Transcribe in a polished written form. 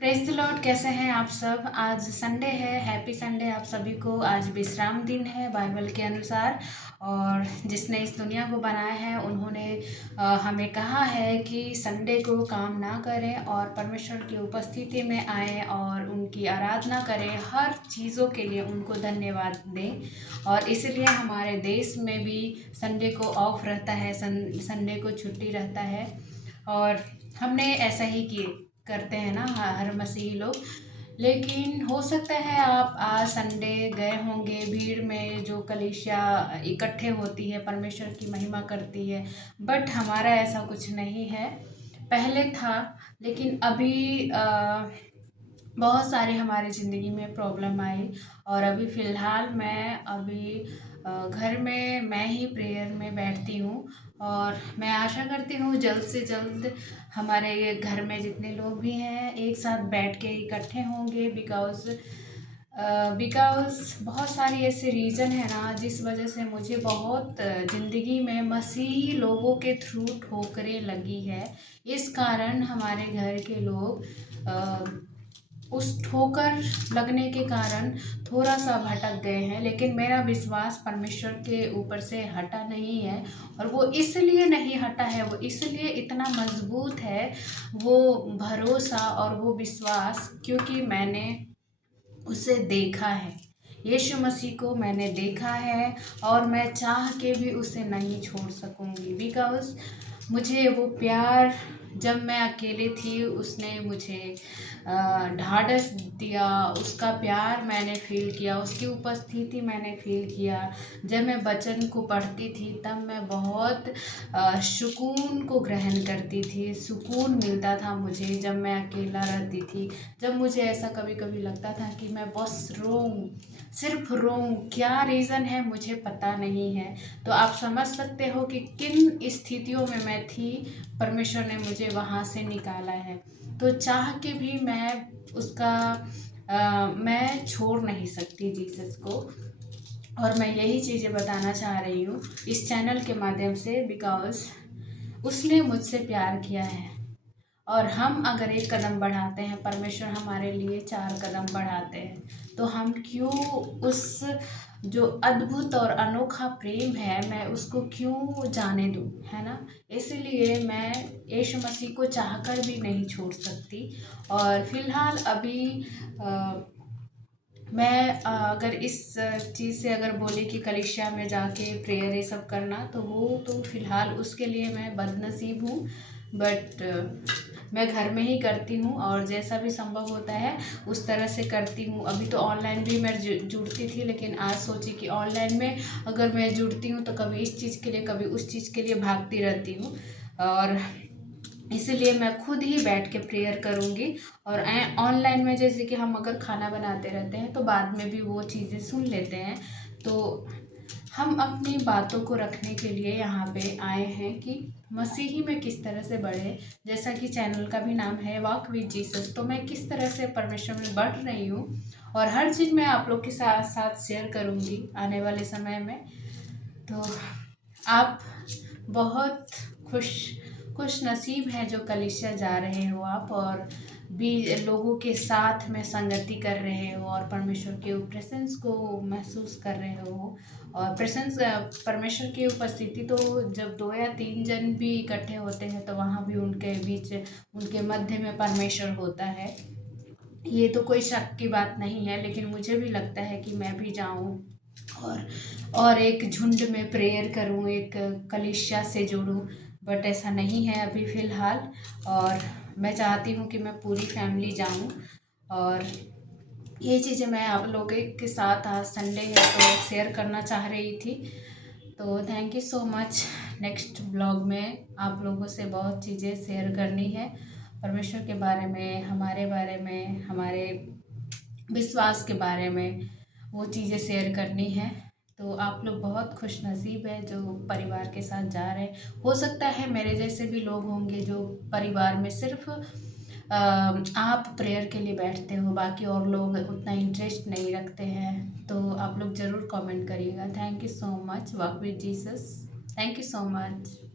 Praise the Lord. कैसे हैं आप सब? आज संडे है, हैप्पी संडे आप सभी को। आज विश्राम दिन है बाइबल के अनुसार, और जिसने इस दुनिया को बनाया है उन्होंने हमें कहा है कि संडे को काम ना करें और परमेश्वर की उपस्थिति में आएँ और उनकी आराधना करें। हर चीज़ों के लिए उनको धन्यवाद दें, और इसलिए हमारे देश में भी संडे को ऑफ रहता है, संडे को छुट्टी रहता है। और हमने ऐसा ही किए करते हैं ना, हर मसीही लोग। लेकिन हो सकता है आप आज संडे गए होंगे भीड़ में, जो कलीसिया इकट्ठे होती है, परमेश्वर की महिमा करती है, बट हमारा ऐसा कुछ नहीं है। पहले था, लेकिन अभी बहुत सारे हमारी ज़िंदगी में प्रॉब्लम आई, और अभी फ़िलहाल मैं घर में मैं ही प्रेयर में बैठती हूँ। और मैं आशा करती हूँ जल्द से जल्द हमारे ये घर में जितने लोग भी हैं एक साथ बैठ के इकट्ठे होंगे। बिकॉज़ बहुत सारी ऐसे रीज़न है ना जिस वजह से मुझे बहुत ज़िंदगी में मसीही लोगों के थ्रू ठोकरें लगी है। इस कारण हमारे घर के लोग उस ठोकर लगने के कारण थोड़ा सा भटक गए हैं, लेकिन मेरा विश्वास परमेश्वर के ऊपर से हटा नहीं है। और वो इसलिए नहीं हटा है, वो इसलिए इतना मजबूत है, वो भरोसा और वो विश्वास, क्योंकि मैंने उसे देखा है। यीशु मसीह को मैंने देखा है, और मैं चाह के भी उसे नहीं छोड़ सकूँगी। बिकॉज़ मुझे वो प्यार, जब मैं अकेले थी उसने मुझे ढाढ़स दिया। उसका प्यार मैंने फ़ील किया, उसकी उपस्थिति मैंने फ़ील किया। जब मैं वचन को पढ़ती थी तब मैं बहुत सुकून को ग्रहण करती थी। सुकून मिलता था मुझे जब मैं अकेला रहती थी। जब मुझे ऐसा कभी कभी लगता था कि मैं बस रोऊं, सिर्फ रोऊं, क्या रीज़न है मुझे पता नहीं है। तो आप समझ सकते हो कि किन स्थितियों में मैं थी, परमेश्वर ने मुझे वहाँ से निकाला है। तो चाह के भी मैं छोड़ नहीं सकती जीसस को। और मैं यही चीज़ें बताना चाह रही हूँ इस चैनल के माध्यम से, बिकॉज़ उसने मुझसे प्यार किया है। और हम अगर एक कदम बढ़ाते हैं, परमेश्वर हमारे लिए 4 कदम बढ़ाते हैं, तो हम क्यों उस जो अद्भुत और अनोखा प्रेम है, मैं उसको क्यों जाने दूँ, है ना? इसलिए मैं यीशु मसीह को चाहकर भी नहीं छोड़ सकती। और फ़िलहाल अभी मैं अगर इस चीज़ से अगर बोले कि कलीसिया में जाके प्रेयर ये सब करना, तो वो तो फ़िलहाल उसके लिए मैं बदनसीब हूँ। बट मैं घर में ही करती हूँ, और जैसा भी संभव होता है उस तरह से करती हूँ। अभी तो ऑनलाइन भी मैं जुड़ती थी, लेकिन आज सोची कि ऑनलाइन में अगर मैं जुड़ती हूँ तो कभी इस चीज़ के लिए कभी उस चीज़ के लिए भागती रहती हूँ। और इसलिए मैं खुद ही बैठ के प्रेयर करूँगी। और ऑनलाइन में जैसे कि हम अगर खाना बनाते रहते हैं तो बाद में भी वो चीज़ें सुन लेते हैं। तो हम अपनी बातों को रखने के लिए यहाँ पे आए हैं कि मसीही में किस तरह से बढ़े। जैसा कि चैनल का भी नाम है वॉक विद जीसस, तो मैं किस तरह से परमेश्वर में बढ़ रही हूँ, और हर चीज़ मैं आप लोग के साथ साथ शेयर करूँगी आने वाले समय में। तो आप बहुत खुश खुश नसीब हैं जो कलीसिया जा रहे हो आप, और भी लोगों के साथ में संगति कर रहे हो, और परमेश्वर के प्रेजेंस को महसूस कर रहे हो। और परमेश्वर की उपस्थिति तो जब 2 या 3 जन भी इकट्ठे होते हैं तो वहाँ भी उनके बीच, उनके मध्य में परमेश्वर होता है। ये तो कोई शक की बात नहीं है, लेकिन मुझे भी लगता है कि मैं भी जाऊँ और एक झुंड में प्रेयर करूँ, एक कलीसिया से जुड़ूँ। बट ऐसा नहीं है अभी फ़िलहाल, और मैं चाहती हूँ कि मैं पूरी फैमिली जाऊँ। और ये चीज़ें मैं आप लोगों के साथ आज संडे है तो शेयर करना चाह रही थी। तो thank you so much. Next blog में आप लोगों से बहुत चीज़ें शेयर करनी है, परमेश्वर के बारे में, हमारे बारे में, हमारे विश्वास के बारे में, वो चीज़ें शेयर करनी है। तो आप लोग बहुत खुश नसीब है जो परिवार के साथ जा रहे हैं। हो सकता है मेरे जैसे भी लोग होंगे जो परिवार में सिर्फ आप प्रेयर के लिए बैठते हो, बाकी और लोग उतना इंटरेस्ट नहीं रखते हैं। तो आप लोग ज़रूर कमेंट करिएगा। Thank you so much. Walk with Jesus. Thank you so much.